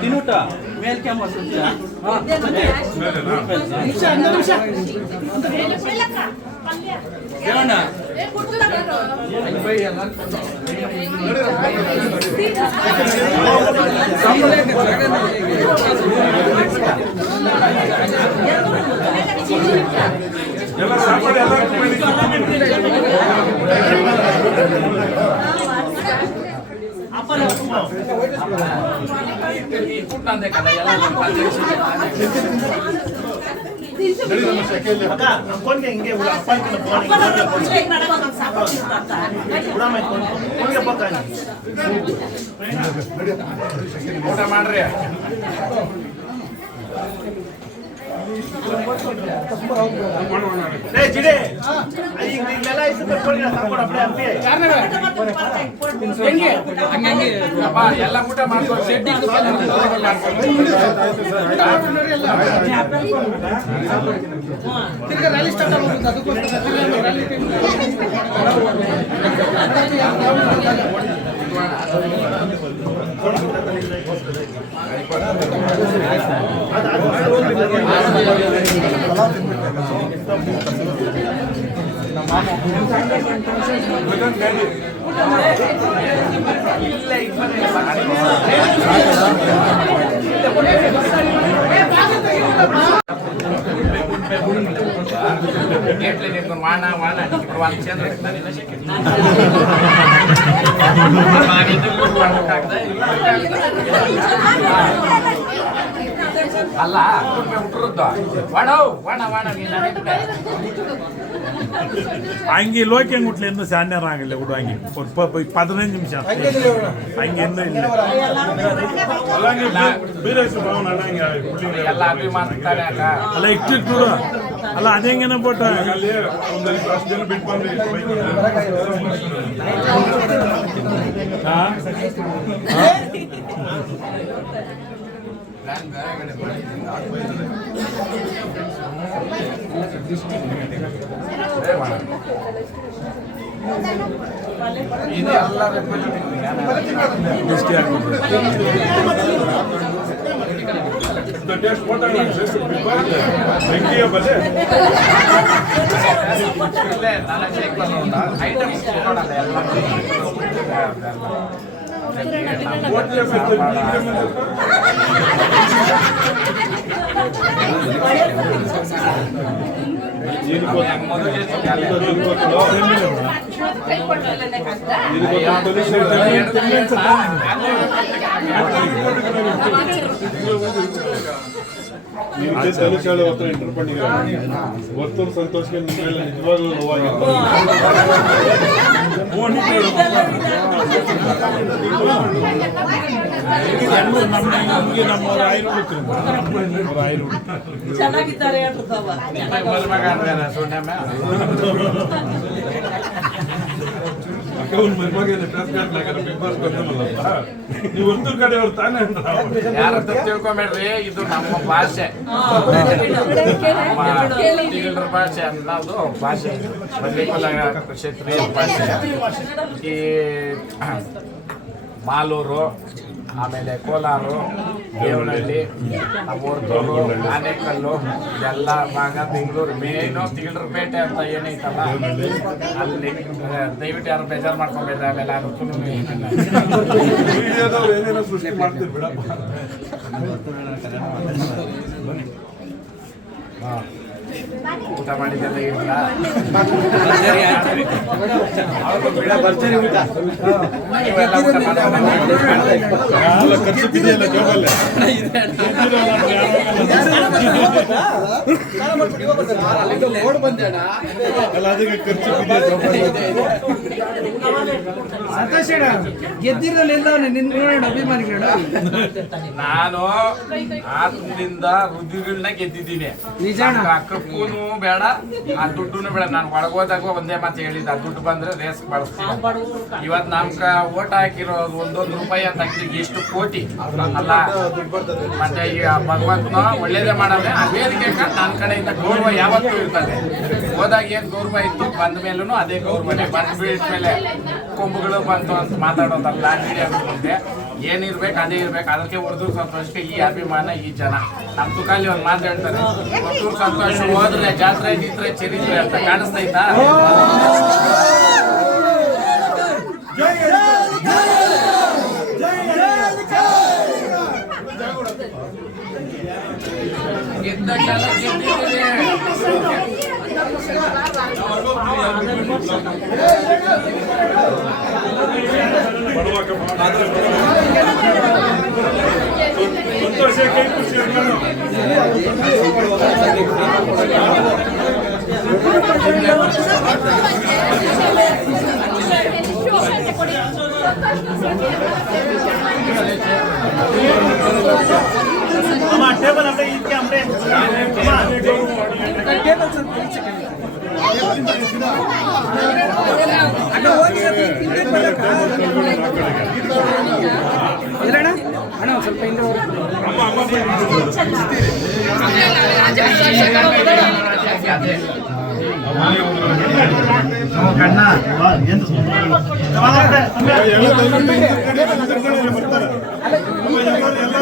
ತಿನ್ನುಟ ಮೇಲ್ cam ಎಲ್ಲ ಸಾಪಾಡು ಊಟ ಮಾಡ್ರಿ. ಎಲ್ಲ ಊಟ ಮಾಡ್ಕೊಂಡು అలా ఉంటురుద్దా వాడవు వాడ వాడ ಹಂಗೆ ಲೋಕಿ ಹಂಗೆ ಹುಟ್ಲಿ ಎಂದು ಸಾನ್ಯಾರ ಆಗಲ್ಲ ಹುಡು ಹಂಗೆ 15 ನಿಮಿಷ ಹಂಗೆ ಅಲ್ಲ ಇಟ್ಟಿಟ್ಟು ಅಲ್ಲ ಅದೇಂಗೇನ ಬೋಟ ಇದು ಎಲ್ಲ ಎಂಟರ್ பண்ணிக்கிறேன் ஒருத்தர் சந்தோஷம் நிஜವಾಗ್ಲೂ ನೋವಾಗಿತ್ತು ನಮಗೆ ನಮ್ಮವ್ರ ಆಯ್ರು ಚೆನ್ನಾಗಿದ್ದಾರೆ ನೀವು ಒಂದು ಕಡೆಯವ್ರು ತಾನೇ ಯಾರಂತ ತಿಳ್ಕೊಂಬೇಡ್ರಿ, ಇದು ನಮ್ಮ ಭಾಷೆ, ತಿಗಳರ ಭಾಷೆ ಅನ್ನೋದು ಭಾಷೆ, ಬಂದೀಪಲ ಕ್ಷೇತ್ರೀಯ ಭಾಷೆ. ಈ ಮಾಲೂರು, ಆಮೇಲೆ ಕೋಲಾರು, ದೇವನಹಳ್ಳಿ, ಹೊರತೂರು, ಆನೇಕಲ್ಲು ಎಲ್ಲ ಭಾಗ, ಬೆಂಗಳೂರು ಮೇನು ತಿಗಳರಪೇಟೆ ಅಂತ ಏನೈತಲ್ಲ ಅಲ್ಲಿ ದಯವಿಟ್ಟು ಯಾರು ಬೇಜಾರು ಮಾಡ್ಕೊಂಡ್ಬೇಡ್ರಿ. ಆಮೇಲೆ ಏನೇನೋ ಸೃಷ್ಟಿ ಮಾಡ್ತೀವಿ ಬಿಡಪ್ಪ. ಊಟ ಮಾಡಿದ್ದೆಲ್ಲ ಇಲ್ಲ ಭರ್ಜರಿ ಊಟ ಖರ್ಚು ಬಿದೆಯಲ್ಲ ಜೋಬಲ್ಲ ಅಲ್ಲ ಅದಕ್ಕೆ ಖರ್ಚು ಗೆದ್ದಿರಲಿಲ್ಲ ಅಭಿಮಾನಿಗಳು. ನಾನು ಆತ್ಮದಿಂದ ರುದ್ರಗಳನ್ನ ಗೆದ್ದಿದ್ದೀನಿ. ಅಕ್ಕ ಹೂನು ಬೇಡ ಆ ದುಡ್ಡು ಬೇಡ. ನಾನು ಒಳಗೋದಾಗ ಒಂದೇ ಮಾತು ಹೇಳಿದ್ದ, ದುಡ್ಡು ಬಂದ್ರೆ ರೇಸ್ ಬಳಸ್ತೀನಿ. ಇವತ್ತು ನಮ್ಗ ಓಟ್ ಹಾಕಿರೋದು ಒಂದೊಂದು ರೂಪಾಯಿ ಅಂತ ಹಾಕಿದ್ರೆ ಎಷ್ಟು ಕೋಟಿ ಅಲ್ಲ. ಮತ್ತೆ ಈಗ ಭಗವಂತನ ಒಳ್ಳೇದೇ ಮಾಡವೆ. ಆ ವೇದಿಕೆ ನನ್ನ ಕಡೆಯಿಂದ ಗೌರವ ಯಾವತ್ತೂ ಇರ್ತದೆ. ಹೋದಾಗ ಏನ್ ಗೌರವ ಇತ್ತು, ಬಂದ ಮೇಲೂ ಅದೇ ಗೌರವನೇ. ಬಂದ ಮೇಲೆ ಕೊಂಬುಗಳು ಬಂತು ಅಂತ ಮಾತಾಡೋದಲ್ಲ. ಮೀಡಿಯಾ ಮುಂದೆ ಏನಿರ್ಬೇಕು ಅದೇ ಇರ್ಬೇಕು. ಅದಕ್ಕೆ ಹೊರದೂರು ಸಂತೋಷಕ್ಕೆ ಈ ಅಭಿಮಾನ, ಈ ಜನ. ನಮ್ಮ ತುಕಾಲಿ ಒಂದು ಮಾತು ಹೇಳ್ತಾರೆ, ಹೊರದೂರು ಸಂತೋಷ ಹೋದ್ರೆ ಜಾತ್ರೆ ಗೀತ್ರೆ ಚರಿತ್ರೆ ಅಂತ ಕಾಣಿಸ್ತೈತಾ? ಗೆದ್ದ ಕಾಲ ಗೆದ್ದಿದ್ದೇನೆ. ಸಂತೋಷಕ್ಕೆ ಖುಷಿ ಟೇಬಲ್ ಅಂದ್ರೆ ಇದಕ್ಕೆ ಅಂದ್ರೆ ಟೇಬಲ್ ಸ್ವಲ್ಪ ಇಲ್ಲಣ್ಣ ಅಣ್ಣ ಸ್ವಲ್ಪ ಹಿಂದೆ ಎಲ್ಲ